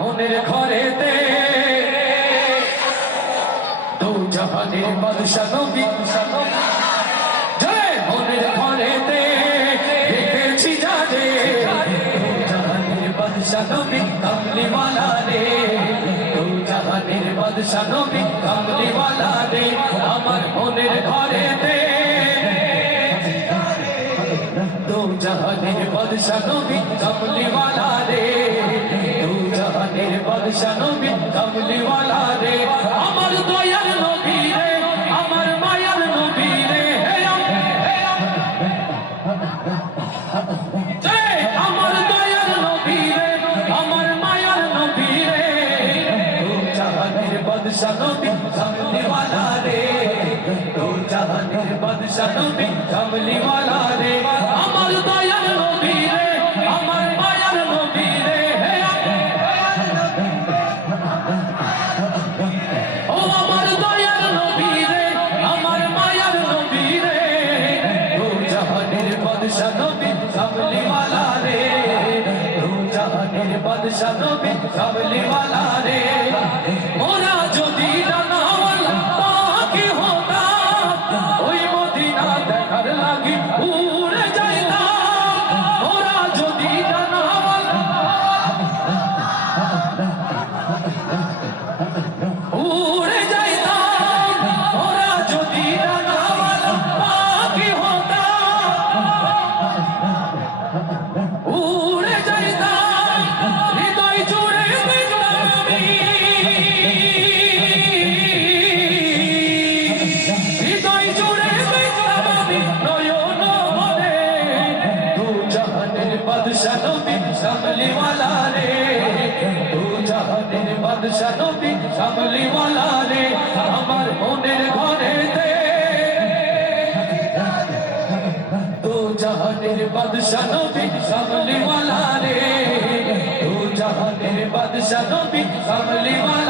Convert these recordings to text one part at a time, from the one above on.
মনের ঘরেতে দৌ জাহানের বাদশা নবী জয় মনের ঘরেতে দেখেছি যারে জাহানের বাদশা নবী কামলি মালা রে দৌ জাহানের বাদশা নবী কামলি মালা রে আমার মনের ঘরেতে দৌ জাহানের বাদশা নবী কামলি মালা রে বাদশা নবী কামলিওয়ালা রে আমার দয়াল নবী রে আমার মায়াল নবী রে আমার দয়াল নবী রে আমার মায়াল নবী রে জাহানের বাদশা নবী কামলিওয়ালা রে জাহানের বাদশা নবী কামলিওয়ালা রে বাদশাহ নবী কাবলি ওয়ালা রে মোরা নবী শামলিওয়ালা রে দু জাহানের বাদশাহ নবী শামলিওয়ালা রে আমার মনের ঘরে দে দু জাহানের বাদশাহ নবী শামলিওয়ালা রে দু জাহানের বাদশাহ নবী শামলিওয়ালা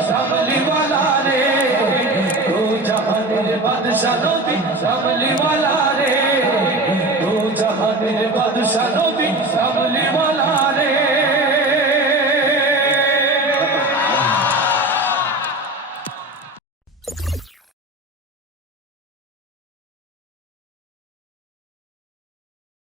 জাহানের বাদশাহ নবী সামলিওয়ালা রে দু জাহানের বাদশাহ নবী সামলিওয়ালা রে